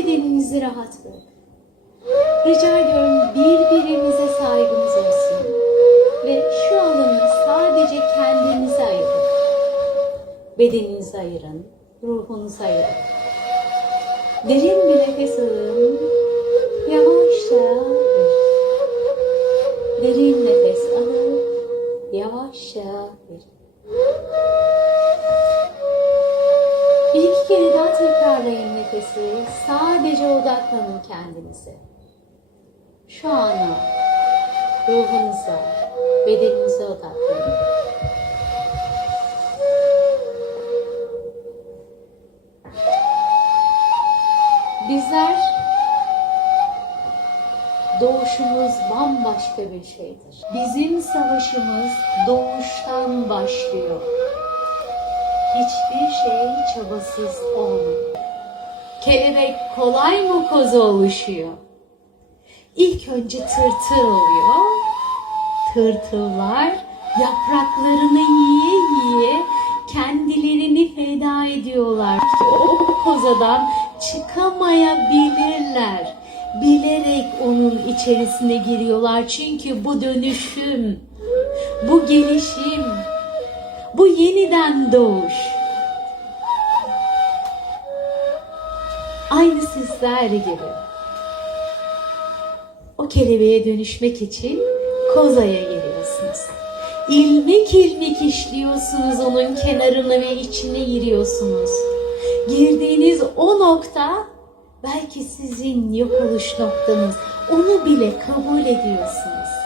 bedeninizi rahat bırakın. Rica ediyorum birbirimize saygımız olsun. Ve şu alanı sadece kendinize ayırın. Bedeninizi ayırın, ruhunuzu ayırın. Derin bir nefes alın. Yavaşça ver. Derin nefes alın. Yavaşça verin. Nefesi. Sadece odaklanın kendinize. Şu ana, ruhunuza, bedeninize odaklanın. Bizler doğuşumuz bambaşka bir şeydir. Bizim savaşımız doğuştan başlıyor. Hiçbir şey çabasız olmuyor. Kelebek kolay mı koza oluşuyor? İlk önce tırtıl oluyor. Tırtıllar yapraklarını yiye yiye kendilerini feda ediyorlar o kozadan çıkamayabilirler. Bilerek onun içerisine giriyorlar çünkü bu dönüşüm, bu gelişim, bu yeniden doğuş. Aynı sizler gibi. O kelebeğe dönüşmek için kozaya giriyorsunuz. İlmik ilmik işliyorsunuz onun kenarını ve içine giriyorsunuz. Girdiğiniz o nokta belki sizin yok oluş noktanız. Onu bile kabul ediyorsunuz.